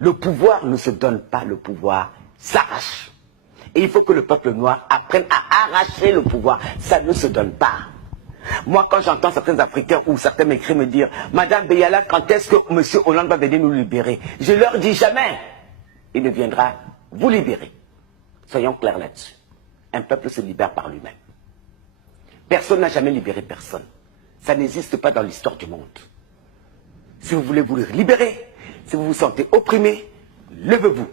Le pouvoir ne se donne pas, le pouvoir s'arrache. Et il faut que le peuple noir apprenne à arracher le pouvoir. Ça ne se donne pas. Moi, quand j'entends certains Africains ou certains m'écrivent me dire « Madame Beyala, quand est-ce que M. Hollande va venir nous libérer ?» Je leur dis jamais. Il ne viendra vous libérer. Soyons clairs là-dessus. Un peuple se libère par lui-même. Personne n'a jamais libéré personne. Ça n'existe pas dans l'histoire du monde. Si vous voulez vous libérer, si vous vous sentez opprimé, levez-vous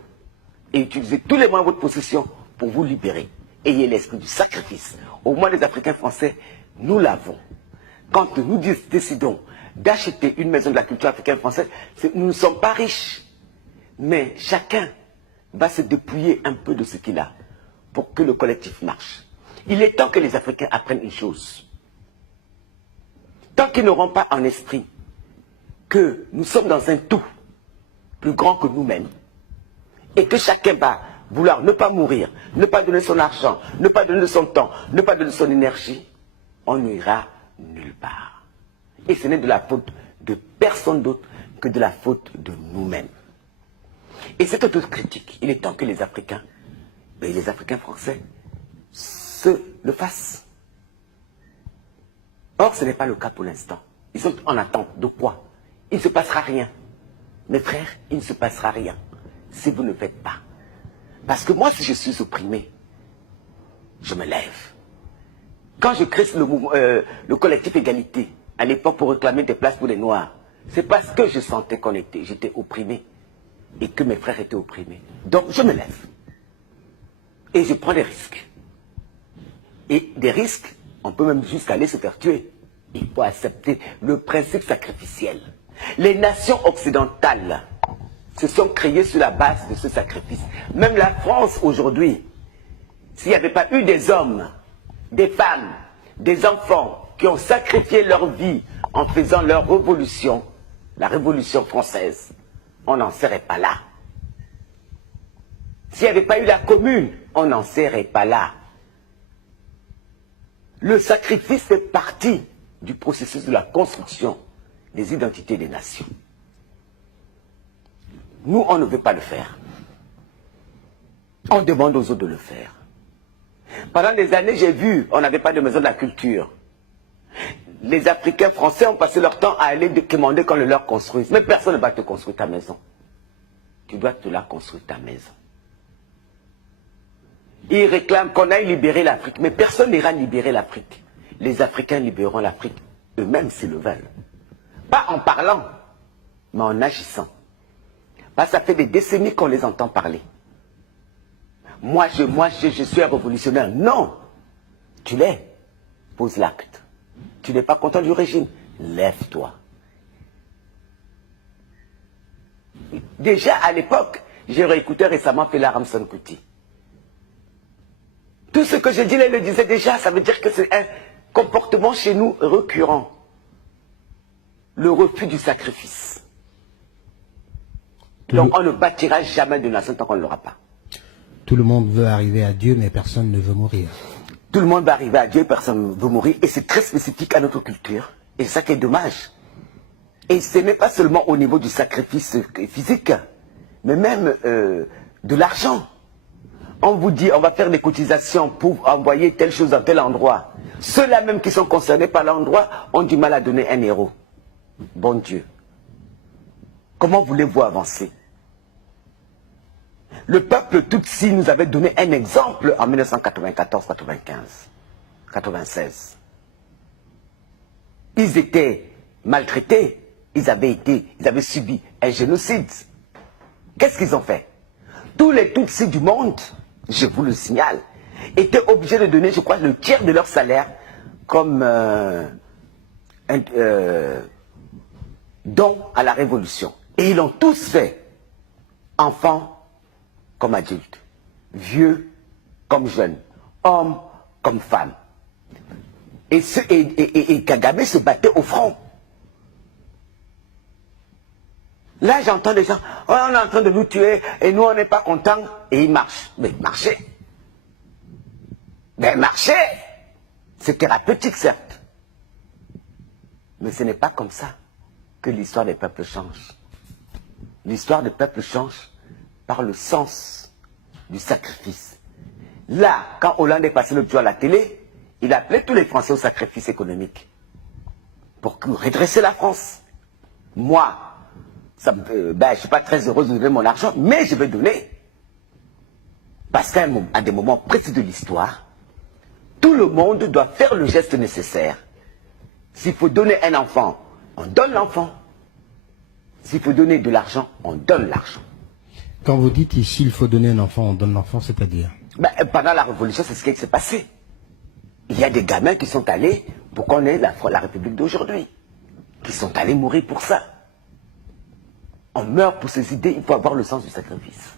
et utilisez tous les moyens de votre possession pour vous libérer. Ayez l'esprit du sacrifice. Au moins les Africains français, nous l'avons. Quand nous décidons d'acheter une maison de la culture africaine française, nous ne sommes pas riches. Mais chacun va se dépouiller un peu de ce qu'il a pour que le collectif marche. Il est temps que les Africains apprennent une chose. Tant qu'ils n'auront pas en esprit que nous sommes dans un tout plus grand que nous-mêmes et que chacun va vouloir ne pas mourir, ne pas donner son argent, ne pas donner son temps, ne pas donner son énergie, on n'ira nulle part. Et ce n'est de la faute de personne d'autre que de la faute de nous-mêmes. Et cette autocritique, il est temps que les Africains, et les Africains français, le fassent. Or, ce n'est pas le cas pour l'instant. Ils sont en attente de quoi? Il ne se passera rien. Mes frères, il ne se passera rien si vous ne faites pas. Parce que moi, si je suis opprimé, je me lève. Quand je crée le collectif Égalité, à l'époque pour réclamer des places pour les Noirs, c'est parce que je sentais j'étais opprimé et que mes frères étaient opprimés. Donc, je me lève. Et je prends des risques. Et des risques, on peut même jusqu'à aller se faire tuer. Il faut accepter le principe sacrificiel. Les nations occidentales se sont créées sur la base de ce sacrifice. Même la France aujourd'hui, s'il n'y avait pas eu des hommes, des femmes, des enfants qui ont sacrifié leur vie en faisant leur révolution, la révolution française, on n'en serait pas là. S'il n'y avait pas eu la commune, on n'en serait pas là. Le sacrifice fait partie du processus de la construction des identités des nations. Nous, on ne veut pas le faire. On demande aux autres de le faire. Pendant des années, j'ai vu, on n'avait pas de maison de la culture. Les Africains français ont passé leur temps à aller demander qu'on le leur construise. Mais personne ne va te construire ta maison. Tu dois te la construire ta maison. Ils réclament qu'on aille libérer l'Afrique, mais personne n'ira libérer l'Afrique. Les Africains libéreront l'Afrique eux-mêmes s'ils le veulent. Pas en parlant, mais en agissant. Parce que ça fait des décennies qu'on les entend parler. Moi, je suis un révolutionnaire. Non, tu l'es. Pose l'acte. Tu n'es pas content du régime. Lève-toi. Déjà à l'époque, j'ai réécouté récemment Fela Ramson Kuti. Tout ce que je dis là, il le disait déjà. Ça veut dire que c'est un comportement chez nous récurrent. Le refus du sacrifice. Donc on ne bâtira jamais de nation tant qu'on ne l'aura pas. Tout le monde veut arriver à Dieu, mais personne ne veut mourir. Tout le monde va arriver à Dieu, personne ne veut mourir. Et c'est très spécifique à notre culture. Et c'est ça qui est dommage. Et ce n'est pas seulement au niveau du sacrifice physique, mais même de l'argent. On vous dit, on va faire des cotisations pour envoyer telle chose dans tel endroit. Ceux-là même qui sont concernés par l'endroit ont du mal à donner 1 euro. Bon Dieu. Comment voulez-vous avancer? Le peuple Tutsi nous avait donné un exemple en 1994, 95, 96. Ils étaient maltraités, ils avaient subi un génocide. Qu'est-ce qu'ils ont fait? Tous les Tutsis du monde, je vous le signale, étaient obligés de donner, je crois, le tiers de leur salaire comme don à la révolution. Et ils l'ont tous fait, enfants comme adultes, vieux comme jeunes, hommes comme femmes. Et Kagame se battait au front. Là, j'entends des gens, oh, on est en train de nous tuer et nous, on n'est pas contents. Et ils marchent. Mais marcher. Mais marcher, c'est thérapeutique, certes. Mais ce n'est pas comme ça que l'histoire des peuples change. L'histoire des peuples change par le sens du sacrifice. Là, quand Hollande est passé l'autre jour à la télé, il appelait tous les Français au sacrifice économique pour redresser la France. Moi, je ne suis pas très heureuse de donner mon argent, mais je vais donner. Parce qu'à des moments précis de l'histoire, tout le monde doit faire le geste nécessaire. S'il faut donner un enfant, on donne l'enfant. S'il faut donner de l'argent, on donne l'argent. Quand vous dites ici, il faut donner un enfant, on donne l'enfant, c'est-à-dire? Pendant la Révolution, c'est ce qui s'est passé. Il y a des gamins qui sont allés pour qu'on ait la République d'aujourd'hui. Qui sont allés mourir pour ça. On meurt pour ces idées, il faut avoir le sens du sacrifice.